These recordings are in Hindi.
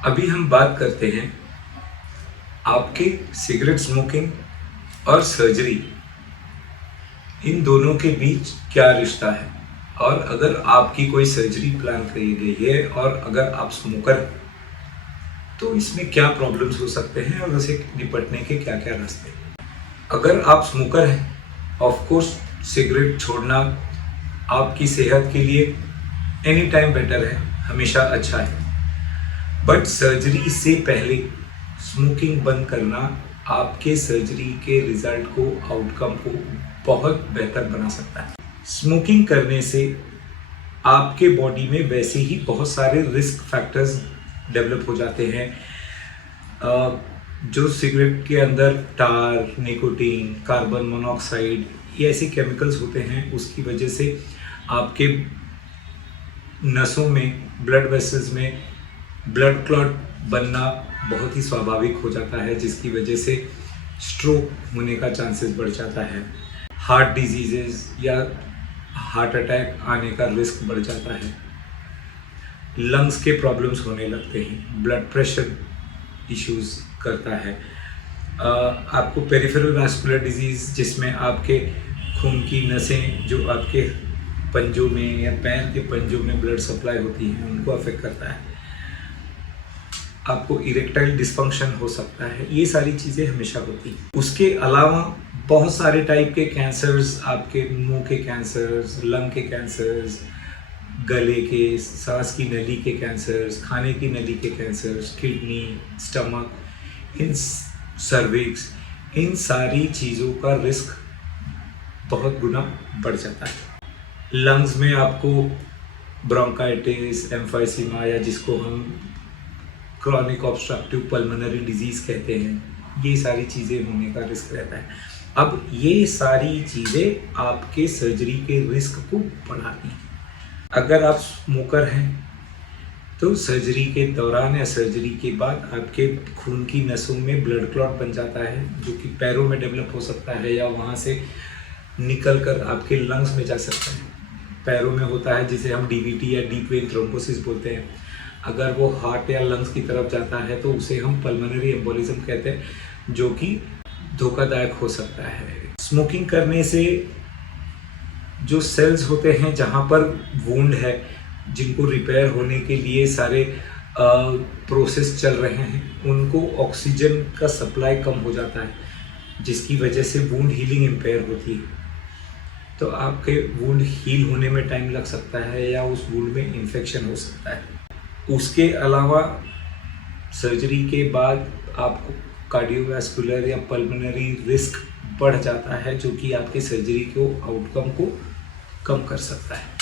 अभी हम बात करते हैं आपके सिगरेट स्मोकिंग और सर्जरी, इन दोनों के बीच क्या रिश्ता है। और अगर आपकी कोई सर्जरी प्लान करी गई है और अगर आप स्मोकर हैं तो इसमें क्या प्रॉब्लम्स हो सकते हैं और उसे निपटने के क्या क्या रास्ते हैं। अगर आप स्मोकर हैं, ऑफ कोर्स सिगरेट छोड़ना आपकी सेहत के लिए एनी टाइम बेटर है, हमेशा अच्छा है। बट सर्जरी से पहले स्मोकिंग बंद करना आपके सर्जरी के रिजल्ट को, आउटकम को बहुत बेहतर बना सकता है। स्मोकिंग करने से आपके बॉडी में वैसे ही बहुत सारे रिस्क फैक्टर्स डेवलप हो जाते हैं। जो सिगरेट के अंदर टार, निकोटीन, कार्बन मोनोऑक्साइड, ये ऐसे केमिकल्स होते हैं, उसकी वजह से आपके नसों में, ब्लड वेसल्स में ब्लड क्लॉट बनना बहुत ही स्वाभाविक हो जाता है, जिसकी वजह से स्ट्रोक होने का चांसेस बढ़ जाता है। हार्ट डिजीजेस या हार्ट अटैक आने का रिस्क बढ़ जाता है। लंग्स के प्रॉब्लम्स होने लगते हैं, ब्लड प्रेशर इश्यूज करता है। आपको पेरिफेरल वैस्कुलर डिजीज़, जिसमें आपके खून की नसें जो आपके पंजों में या पैर के पंजों में ब्लड सप्लाई होती हैं, उनको अफेक्ट करता है। आपको इरेक्टाइल डिस्फंक्शन हो सकता है। ये सारी चीज़ें हमेशा होती हैं। उसके अलावा बहुत सारे टाइप के कैंसर्स, आपके मुंह के कैंसर्स, लंग के कैंसर्स, गले के, सांस की नली के कैंसर्स, खाने की नली के कैंसर्स, किडनी, स्टमक, इन सर्विक्स, इन सारी चीज़ों का रिस्क बहुत गुना बढ़ जाता है। लंग्स में आपको ब्रोंकाइटिस, एम्फाइसीमा, या जिसको हम क्रॉनिक ऑब्स्ट्रक्टिव पल्मोनरी डिजीज़ कहते हैं, ये सारी चीज़ें होने का रिस्क रहता है। अब ये सारी चीज़ें आपके सर्जरी के रिस्क को बढ़ाती हैं। अगर आप स्मोकर हैं तो सर्जरी के दौरान या सर्जरी के बाद आपके खून की नसों में ब्लड क्लॉट बन जाता है, जो कि पैरों में डेवलप हो सकता है या वहाँ से निकल कर आपके लंग्स में जा सकता है। पैरों में होता है जिसे हम डीवीटी या डीप वेन थ्रोम्बोसिस बोलते हैं। अगर वो हार्ट या लंग्स की तरफ जाता है तो उसे हम पल्मोनरी एम्बोलिज्म कहते हैं, जो कि धोखादायक हो सकता है। स्मोकिंग करने से जो सेल्स होते हैं जहाँ पर वुंड है, जिनको रिपेयर होने के लिए सारे प्रोसेस चल रहे हैं, उनको ऑक्सीजन का सप्लाई कम हो जाता है, जिसकी वजह से वुंड हीलिंग इम्पेयर होती है। तो आपके वुंड हील होने में टाइम लग सकता है या उस वुंड में इन्फेक्शन हो सकता है। उसके अलावा सर्जरी के बाद आपको कार्डियोवैस्कुलर या पल्मोनरी रिस्क बढ़ जाता है, जो कि आपके सर्जरी को, आउटकम को कम कर सकता है।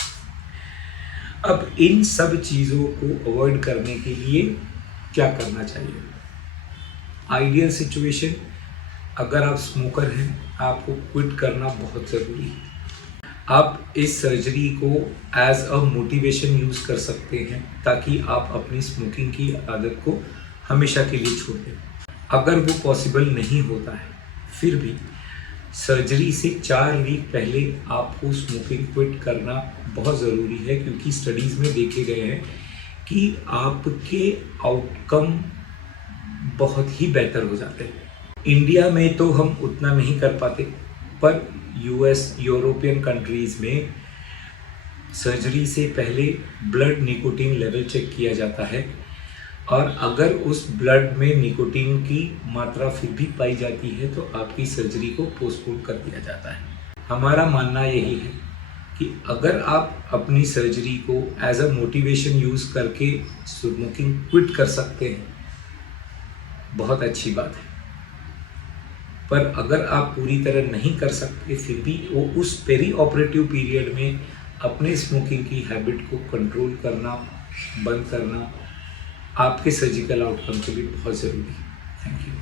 अब इन सब चीज़ों को अवॉइड करने के लिए क्या करना चाहिए। आइडियल सिचुएशन, अगर आप स्मोकर हैं, आपको क्विट करना बहुत ज़रूरी है। आप इस सर्जरी को एज अ मोटिवेशन यूज़ कर सकते हैं, ताकि आप अपनी स्मोकिंग की आदत को हमेशा के लिए छोड़ दें। अगर वो पॉसिबल नहीं होता है, फिर भी सर्जरी से 4 वीक पहले आपको स्मोकिंग क्विट करना बहुत ज़रूरी है, क्योंकि स्टडीज़ में देखे गए हैं कि आपके आउटकम बहुत ही बेहतर हो जाते हैं। इंडिया में तो हम उतना नहीं कर पाते, पर यूएस, यूरोपियन कंट्रीज़ में सर्जरी से पहले ब्लड निकोटीन लेवल चेक किया जाता है, और अगर उस ब्लड में निकोटीन की मात्रा फिर भी पाई जाती है तो आपकी सर्जरी को पोस्टपोन कर दिया जाता है। हमारा मानना यही है कि अगर आप अपनी सर्जरी को एज अ मोटिवेशन यूज़ करके स्मोकिंग क्विट कर सकते हैं, बहुत अच्छी बात है। पर अगर आप पूरी तरह नहीं कर सकते, फिर भी वो उस पेरी ऑपरेटिव पीरियड में अपने स्मोकिंग की हैबिट को कंट्रोल करना, बंद करना आपके सर्जिकल आउटकम के लिए बहुत ज़रूरी है। Thank you.